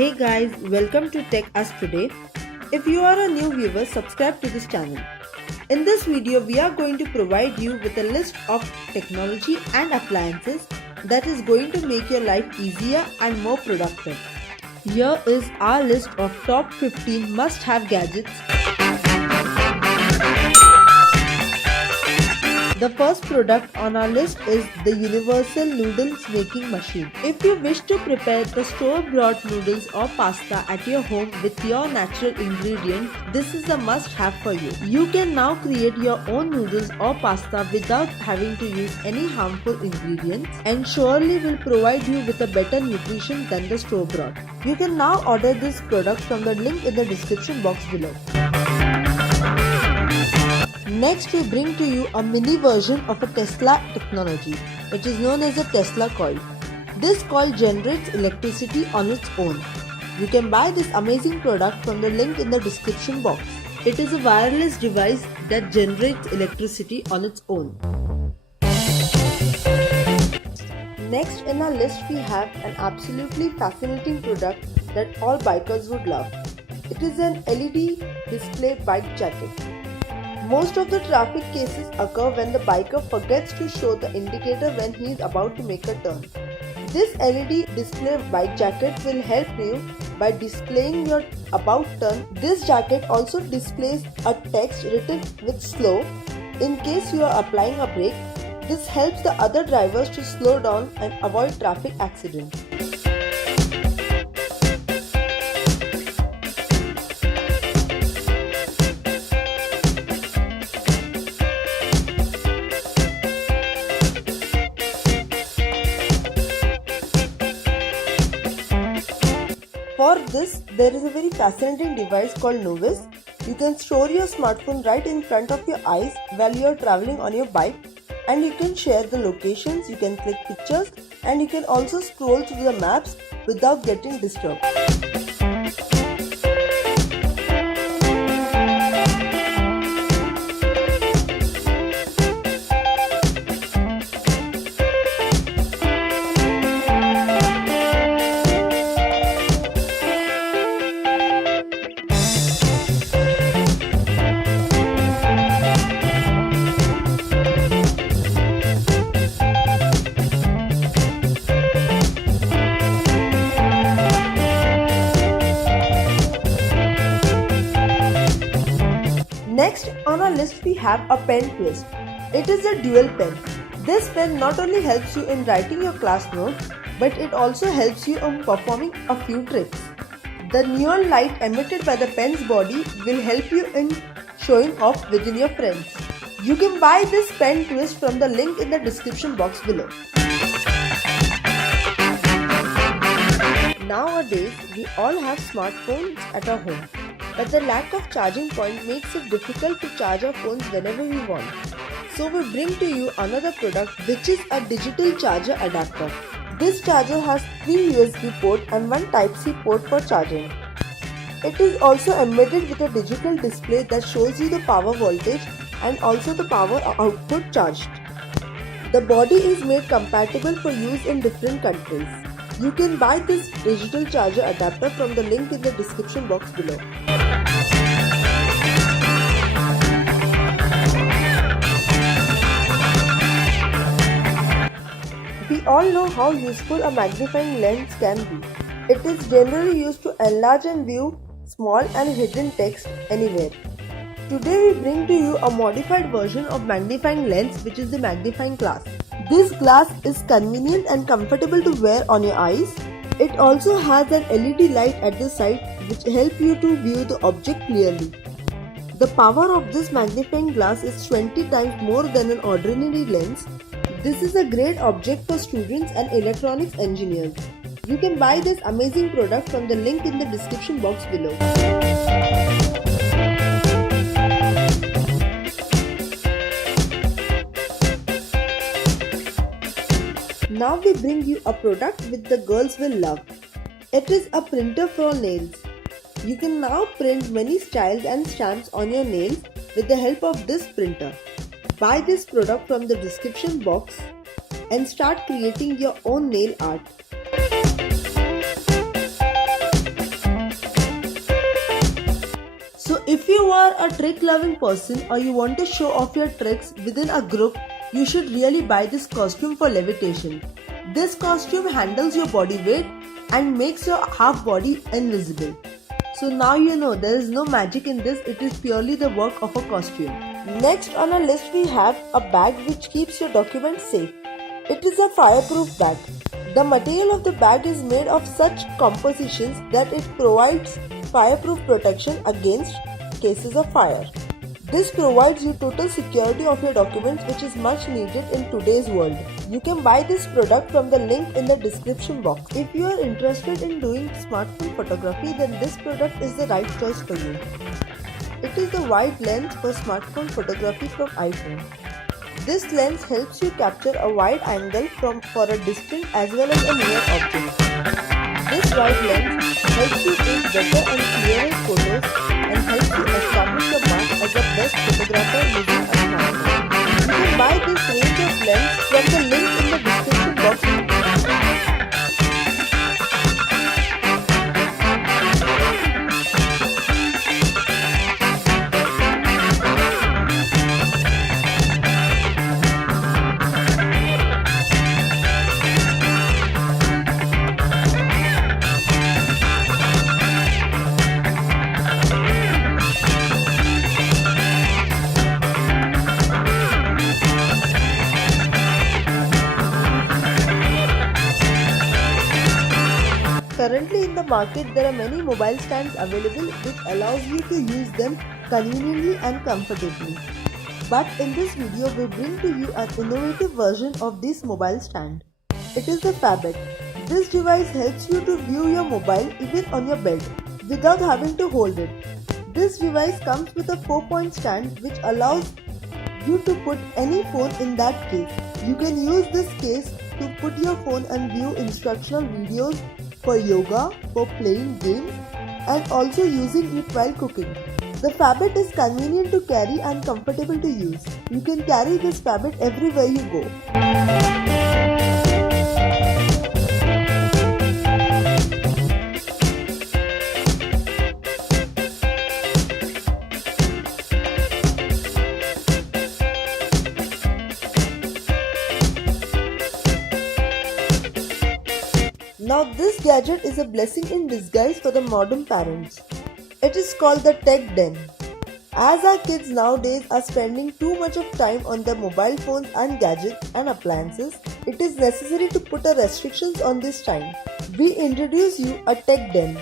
Hey guys, welcome to Tech Us Today. If you are a new viewer, subscribe to this channel. In this video, we are going to provide you with a list of technology and appliances that is going to make your life easier and more productive. Here is our list of top 15 must-have gadgets. The first product on our list is the Universal Noodles Making Machine. If you wish to prepare the store-bought noodles or pasta at your home with your natural ingredients, this is a must-have for you. You can now create your own noodles or pasta without having to use any harmful ingredients and surely will provide you with a better nutrition than the store-bought. You can now order this product from the link in the description box below. Next, we bring to you a mini version of a Tesla technology, which is known as a Tesla coil. This coil generates electricity on its own. You can buy this amazing product from the link in the description box. It is a wireless device that generates electricity on its own. Next in our list, we have an absolutely fascinating product that all bikers would love. It is an LED display bike jacket. Most of the traffic cases occur when the biker forgets to show the indicator when he is about to make a turn. This LED display bike jacket will help you by displaying your about turn. This jacket also displays a text written with slow in case you are applying a brake. This helps the other drivers to slow down and avoid traffic accidents. For this, there is a very fascinating device called Novice. You can store your smartphone right in front of your eyes while you are traveling on your bike, and you can share the locations, you can click pictures, and you can also scroll through the maps without getting disturbed. Next on our list we have a pen twist. It is a dual pen. This pen not only helps you in writing your class notes, but it also helps you in performing a few tricks. The neon light emitted by the pen's body will help you in showing off within your friends. You can buy this pen twist from the link in the description box below. Nowadays, we all have smartphones at our home. But the lack of charging point makes it difficult to charge our phones whenever we want. So we bring to you another product which is a digital charger adapter. This charger has 3 USB ports and 1 Type-C port for charging. It is also embedded with a digital display that shows you the power voltage and also the power output charged. The body is made compatible for use in different countries. You can buy this digital charger adapter from the link in the description box below. We all know how useful a magnifying lens can be. It is generally used to enlarge and view small and hidden text anywhere. Today we bring to you a modified version of magnifying lens, which is the magnifying glass. This glass is convenient and comfortable to wear on your eyes. It also has an LED light at the side which helps you to view the object clearly. The power of this magnifying glass is 20 times more than an ordinary lens. This is a great object for students and electronics engineers. You can buy this amazing product from the link in the description box below. Now we bring you a product which the girls will love. It is a printer for nails. You can now print many styles and stamps on your nails with the help of this printer. Buy this product from the description box and start creating your own nail art. you are a trick loving person or you want to show off your tricks within a group, you should really buy this costume for levitation. This costume handles your body weight and makes your half body invisible. So now you know there is no magic in this, it is purely the work of a costume. Next on our list we have a bag which keeps your documents safe. It is a fireproof bag. The material of the bag is made of such compositions that it provides fireproof protection against cases of fire. This provides you total security of your documents, which is much needed in today's world. You can buy this product from the link in the description box. If you are interested in doing smartphone photography, then this product is the right choice for you. It is the wide lens for smartphone photography from iPhone. This lens helps you capture a wide angle for a distant as well as a near object. This wide lens helps you take better and clearer photos and helps you establish your mark as the best photographer using a smartphone. You can buy this range of lens from the link in the description box. Currently in the market, there are many mobile stands available which allows you to use them conveniently and comfortably. But in this video, we bring to you an innovative version of this mobile stand. It is the Fabit. This device helps you to view your mobile even on your bed without having to hold it. This device comes with a 4-point stand which allows you to put any phone in that case. You can use this case to put your phone and view instructional videos for yoga, for playing games, and also using it while cooking. The Fabit is convenient to carry and comfortable to use. You can carry this Fabit everywhere you go. Now this gadget is a blessing in disguise for the modern parents. It is called the Tech Den. As our kids nowadays are spending too much of time on their mobile phones and gadgets and appliances, it is necessary to put a restrictions on this time. We introduce you a Tech Den.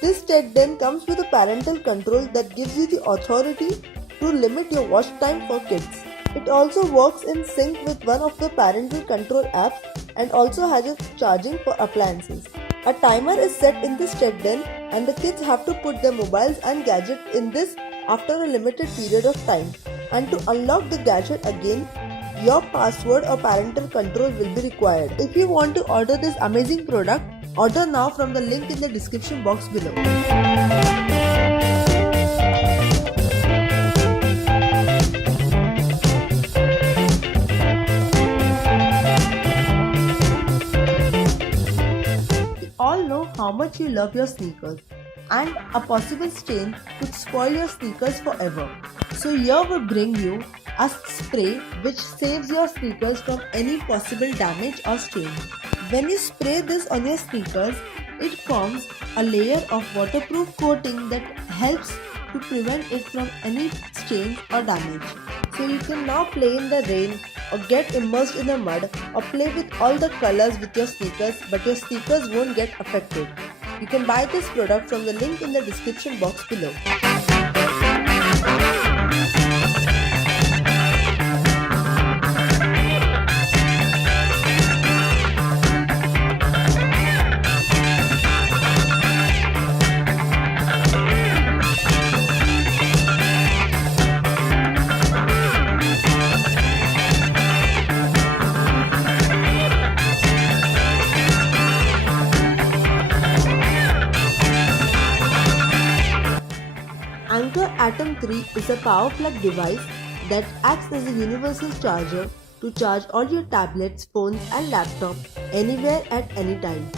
This Tech Den comes with a parental control that gives you the authority to limit your watch time for kids. It also works in sync with one of the parental control apps and also has a charging for appliances. A timer is set in this Tech Den and the kids have to put their mobiles and gadgets in this after a limited period of time. And to unlock the gadget again, your password or parental control will be required. If you want to order this amazing product, order now from the link in the description box below. How much you love your sneakers, and a possible stain could spoil your sneakers forever. So here we bring you a spray which saves your sneakers from any possible damage or stain. When you spray this on your sneakers, it forms a layer of waterproof coating that helps to prevent it from any stains or damage. So you can now play in the rain or get immersed in the mud or play with all the colors with your sneakers, but your sneakers won't get affected. You can buy this product from the link in the description box below. Anker Atom 3 is a power plug device that acts as a universal charger to charge all your tablets, phones and laptops anywhere at any time.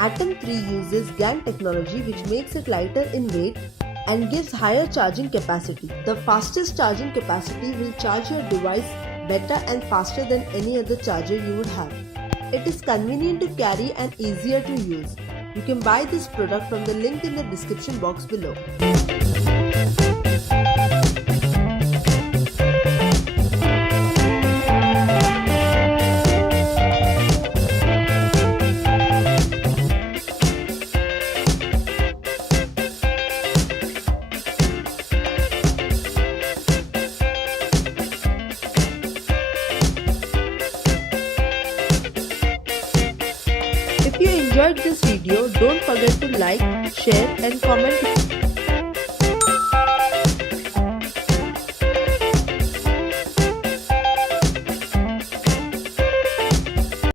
Atom 3 uses GaN technology which makes it lighter in weight, and gives higher charging capacity. The fastest charging capacity will charge your device better and faster than any other charger you would have. It is convenient to carry and easier to use. You can buy this product from the link in the description box below. If you enjoyed this video, don't forget to like, share and comment.